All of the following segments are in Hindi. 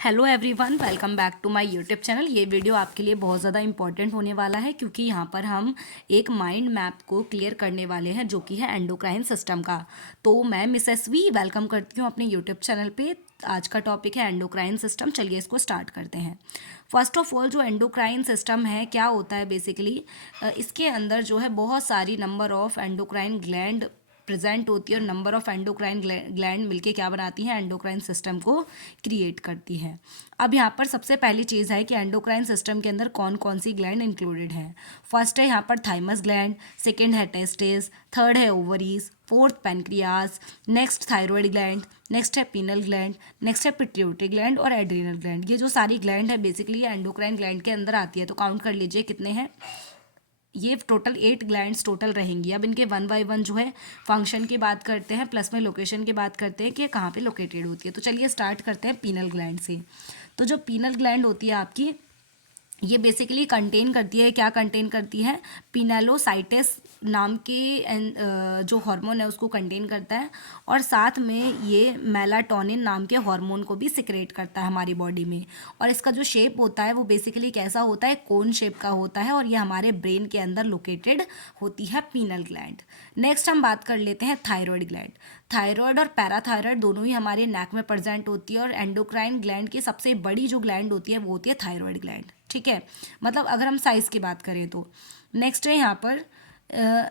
Hello everyone, welcome back to my YouTube channel. ये वीडियो आपके लिए बहुत ज़्यादा इंपॉर्टेंट होने वाला है क्योंकि यहाँ पर हम एक माइंड मैप को क्लियर करने वाले हैं जो कि है एंडोक्राइन सिस्टम का। तो मैं मिस एसवी वेलकम करती हूँ अपने यूट्यूब चैनल पे। आज का टॉपिक है एंडोक्राइन सिस्टम। चलिए इसको स्टार्ट करते हैं। फर्स्ट ऑफ ऑल, जो एंडोक्राइन सिस्टम है क्या होता है बेसिकली, इसके अंदर जो है बहुत सारी number of endocrine gland present होती है और नंबर ऑफ एंडोक्राइन ग्लैंड मिलके क्या बनाती हैं, एंडोक्राइन सिस्टम को क्रिएट करती हैं। अब यहाँ पर सबसे पहली चीज़ है कि एंडोक्राइन सिस्टम के अंदर कौन कौन सी ग्लैंड इंक्लूडेड है। फर्स्ट है यहाँ पर थाइमस ग्लैंड, सेकेंड है टेस्टिस, थर्ड है ovaries, fourth pancreas, next thyroid gland, next है पीनल ग्लैंड, नेक्स्ट है पिट्यूटरी ग्लैंड और एड्रीनल ग्लैंड। ये जो सारी ग्लैंड है बेसिकली एंडोक्राइन ग्लैंड के अंदर आती है। तो काउंट कर लीजिए कितने हैं। ये टोटल 8 ग्लैंड्स टोटल रहेंगी। अब इनके वन बाय वन जो है फंक्शन की बात करते हैं, प्लस में लोकेशन की बात करते हैं कि कहाँ पे लोकेटेड होती है। तो चलिए स्टार्ट करते हैं पीनल ग्लैंड से। तो जो पीनल ग्लैंड होती है आपकी, ये बेसिकली कंटेन करती है, क्या कंटेन करती है, पिनेलोसाइटिस नाम के जो हार्मोन है उसको कंटेन करता है और साथ में ये मेलाटोनिन नाम के हार्मोन को भी सिक्रेट करता है हमारी बॉडी में। और इसका जो शेप होता है वो बेसिकली कैसा होता है, कोन शेप का होता है और ये हमारे ब्रेन के अंदर लोकेटेड होती है पीनल ग्लैंड। नेक्स्ट हम बात कर लेते हैं थायरॉयड ग्लैंड। थायरॉयड और पैराथायरॉयड दोनों ही हमारे नेक में प्रेजेंट होती है और एंडोक्राइन ग्लैंड की सबसे बड़ी जो ग्लैंड होती है वो होती है थायरॉयड ग्लैंड। ठीक है, मतलब अगर हम साइज़ की बात करें तो। नेक्स्ट है यहाँ पर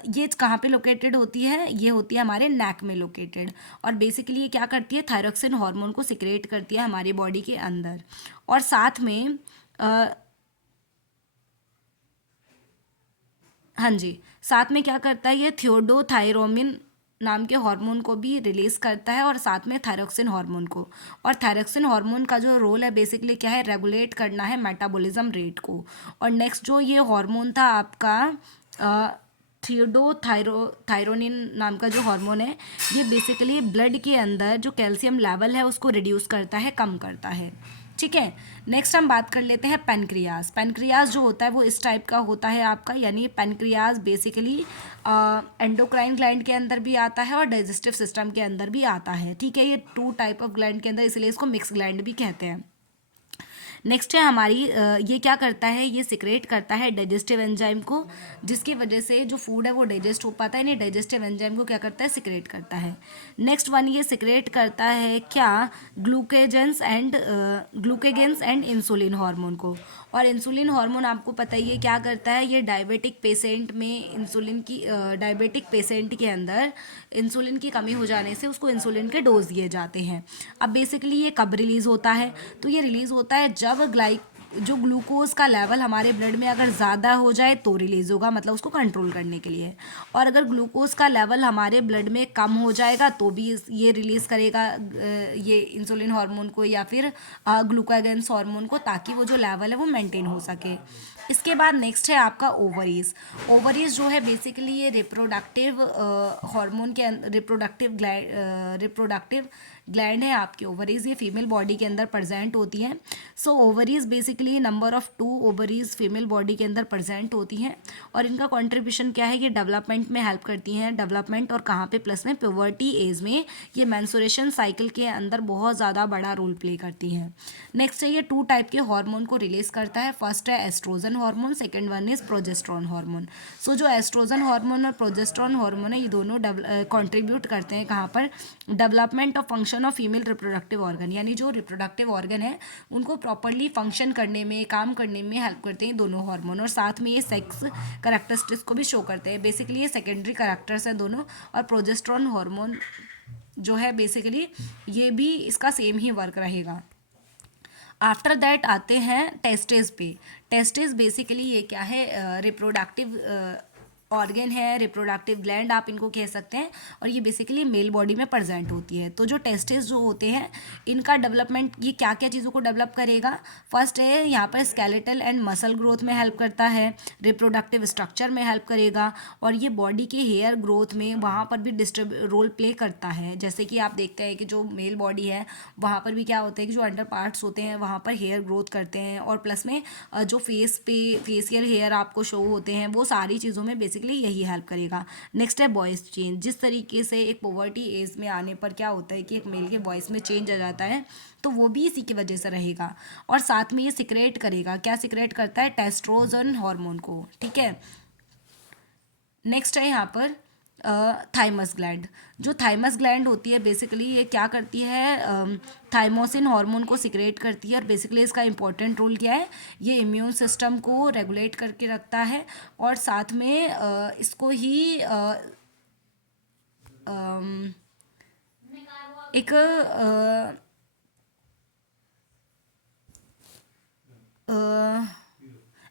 ये कहाँ पे लोकेटेड होती है, ये होती है हमारे नेक में लोकेटेड। और बेसिकली ये क्या करती है, थायरोक्सिन हार्मोन को सिक्रेट करती है हमारी बॉडी के अंदर। और साथ में हाँ जी, साथ में क्या करता है, ये थियोडोथायरोमिन नाम के हार्मोन को भी रिलीज करता है और साथ में थायरोक्सिन हार्मोन को। और थायरोक्सिन हार्मोन का जो रोल है बेसिकली क्या है, रेगुलेट करना है मेटाबॉलिज्म रेट को। और नेक्स्ट जो ये हार्मोन था आपका थायरोनिन नाम का जो हार्मोन है, ये बेसिकली ब्लड के अंदर जो कैल्शियम लेवल है उसको रिड्यूस करता है, कम करता है। ठीक है, नेक्स्ट हम बात कर लेते हैं पेनक्रियास। पेनक्रियास जो होता है वो इस टाइप का होता है आपका, यानी पेनक्रियास बेसिकली एंडोक्राइन ग्लैंड के अंदर भी आता है और डाइजेस्टिव सिस्टम के अंदर भी आता है। ठीक है, ये 2 टाइप ऑफ ग्लैंड के अंदर, इसलिए इसको मिक्स ग्लैंड भी कहते हैं। नेक्स्ट है हमारी ये क्या करता है, ये सिक्रेट करता है डाइजेस्टिव एंजाइम को, जिसकी वजह से जो फूड है वो डाइजेस्ट हो पाता है। नहीं, डाइजेस्टिव एंजाइम को क्या करता है, सिक्रेट करता है। नेक्स्ट वन, ये सिक्रेट करता है क्या, ग्लूकेगेंस एंड इंसुलिन हार्मोन को। और इंसुलिन हार्मोन आपको पता ही है क्या करता है, ये डायबिटिक पेशेंट में डायबिटिक पेशेंट के अंदर इंसुलिन की कमी हो जाने से उसको इंसुलिन के डोज दिए जाते हैं। अब बेसिकली ये कब रिलीज़ होता है, तो ये रिलीज़ होता है जब जो ग्लूकोज का लेवल हमारे ब्लड में अगर ज़्यादा हो जाए तो रिलीज़ होगा, मतलब उसको कंट्रोल करने के लिए। और अगर ग्लूकोज का लेवल हमारे ब्लड में कम हो जाएगा तो भी ये रिलीज़ करेगा ये इंसुलिन हार्मोन को या फिर ग्लूकागेंस हार्मोन को, ताकि वो जो लेवल है वो मेंटेन हो सके। इसके बाद नेक्स्ट है आपका ओवरीज। ओवरीज जो है बेसिकली ये रिप्रोडक्टिव हार्मोन के रिप्रोडक्टिव ग्लैंड है आपके ओवरीज, ये फीमेल बॉडी के अंदर प्रेजेंट होती हैं। So ovaries basically number of 2 ovaries female body के अंदर प्रेजेंट होती हैं और इनका कंट्रीब्यूशन क्या है, ये डेवलपमेंट में हेल्प करती हैं, डेवलपमेंट और कहाँ पे, प्लस में प्यूबर्टी एज में ये मेंस्ट्रुएशन साइकिल के अंदर बहुत ज़्यादा बड़ा रोल प्ले करती हैं। नेक्स्ट है ये 2 टाइप के हार्मोन को रिलीज करता है। फर्स्ट है estrogen hormone, second one is progesterone hormone. So जो एस्ट्रोजन हार्मोन और प्रोजेस्ट्रॉन हार्मोन है ये दोनों कंट्रीब्यूट करते हैं कहाँ पर, development of function of female reproductive organ, यानी जो रिप्रोडक्टिव ऑर्गन है उनको प्रॉपरली फंक्शन करने में, काम करने में हेल्प करते हैं दोनों हार्मोन। और साथ में ये सेक्स करेक्टरिस्टिक्स को भी शो करते हैं। बेसिकली ये सेकेंडरी करेक्टर्स हैं दोनों। और प्रोजेस्ट्रॉन हार्मोन जो है बेसिकली ये भी इसका सेम ही वर्क रहेगा। आफ्टर दैट आते हैं टेस्टिस पे। टेस्टिस बेसिकली ये क्या है, रिप्रोडक्टिव ऑर्गन है, रिप्रोडक्टिव ग्लैंड आप इनको कह सकते हैं और ये बेसिकली मेल बॉडी में प्रेजेंट होती है। तो जो टेस्टिस जो होते हैं इनका डेवलपमेंट, ये क्या क्या चीज़ों को डेवलप करेगा, फर्स्ट है यहाँ पर स्केलेटल एंड मसल ग्रोथ में हेल्प करता है, रिप्रोडक्टिव स्ट्रक्चर में हेल्प करेगा और ये बॉडी के हेयर ग्रोथ में वहाँ पर भी रोल प्ले करता है। जैसे कि आप देखते हैं कि जो मेल बॉडी है वहाँ पर भी क्या होता है कि जो अंडर पार्ट्स होते हैं वहाँ पर हेयर ग्रोथ करते हैं और प्लस में जो फेस पे फेशियल हेयर आपको शो होते हैं वो सारी चीज़ों में बेसिकली बेसिकली यही हेल्प करेगा। नेक्स्ट है वॉइस चेंज, जिस तरीके से एक पोवर्टी एज में आने पर क्या होता है कि एक मेल के वॉइस में चेंज आ जाता है, तो वो भी इसी की वजह से रहेगा। और साथ में ये सिक्रेट करेगा, क्या सिक्रेट करता है, टेस्टोस्टेरोन हार्मोन को, ठीक है। नेक्स्ट है यहाँ पर थाइमस ग्लैंड। जो थाइमस ग्लैंड होती है बेसिकली ये क्या करती है, थाइमोसिन हार्मोन को सिक्रेट करती है। और बेसिकली इसका इंपॉर्टेंट रोल क्या है, ये इम्यून सिस्टम को रेगुलेट करके रखता है। और साथ में इसको ही एक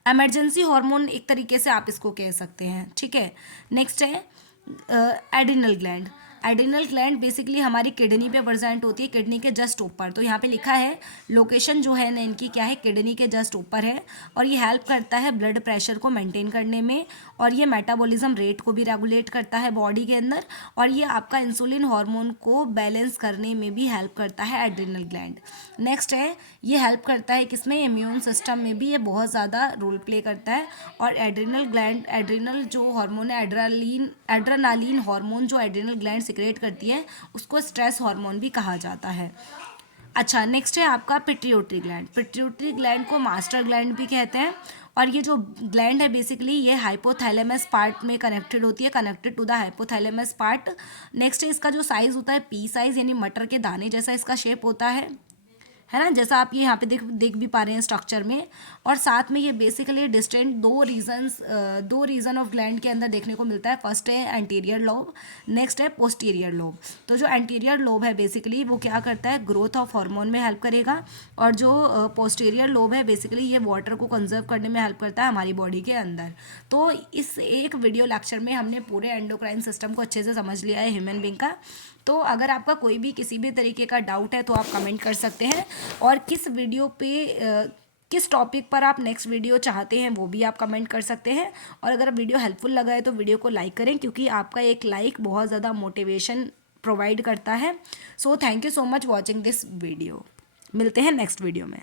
इमरजेंसी हार्मोन एक तरीके से आप इसको कह सकते हैं, ठीक है। नेक्स्ट है adrenal gland. Adrenal gland basically हमारी किडनी पे प्रेजेंट होती है, किडनी के जस्ट ऊपर। तो यहाँ पे लिखा है लोकेशन जो है ना इनकी क्या है, किडनी के जस्ट ऊपर है। और ये हेल्प करता है ब्लड प्रेशर को मेंटेन करने में, और ये मेटाबॉलिज्म रेट को भी रेगुलेट करता है बॉडी के अंदर। और ये आपका इंसुलिन हार्मोन को बैलेंस करने में भी हेल्प करता है एड्रिनल ग्लैंड। नेक्स्ट है ये हेल्प करता है किसमें, इम्यून सिस्टम में भी ये बहुत ज़्यादा रोल प्ले करता है। और एड्रिनल ग्लैंड, एड्रिनल जो हार्मोन है, एड्रेनालिन हार्मोन जो एड्रिनल ग्लैंड सिक्रेट करती है उसको स्ट्रेस हार्मोन भी कहा जाता है। अच्छा, नेक्स्ट है आपका पिट्यूटरी ग्लैंड। पिट्यूटरी ग्लैंड को मास्टर ग्लैंड भी कहते हैं। और ये जो ग्लैंड है बेसिकली ये हाइपोथैलेमस पार्ट में कनेक्टेड होती है, connected to the hypothalamus part. Next है इसका जो साइज होता है पी साइज, यानी मटर के दाने जैसा इसका शेप होता है ना, जैसा आप ये यहाँ पे देख भी पा रहे हैं स्ट्रक्चर में। और साथ में ये बेसिकली डिस्टेंट दो रीजन ऑफ ग्लैंड के अंदर देखने को मिलता है। फर्स्ट है एंटीरियर लोब, नेक्स्ट है पोस्टीरियर लोब। तो जो एंटीरियर लोब है बेसिकली वो क्या करता है, ग्रोथ ऑफ हार्मोन में हेल्प करेगा। और जो पोस्टीरियर लोब है बेसिकली ये वाटर को कंजर्व करने में हेल्प करता है हमारी बॉडी के अंदर। तो इस एक वीडियो लेक्चर में हमने पूरे एंडोक्राइन सिस्टम को अच्छे से समझ लिया है ह्यूमन बींग का। तो अगर आपका कोई भी किसी भी तरीके का डाउट है तो आप कमेंट कर सकते हैं। और किस वीडियो पे किस टॉपिक पर आप नेक्स्ट वीडियो चाहते हैं वो भी आप कमेंट कर सकते हैं। और अगर वीडियो हेल्पफुल लगा है तो वीडियो को लाइक करें, क्योंकि आपका एक लाइक बहुत ज़्यादा मोटिवेशन प्रोवाइड करता है। So thank you so much watching this video. मिलते हैं नेक्स्ट वीडियो में।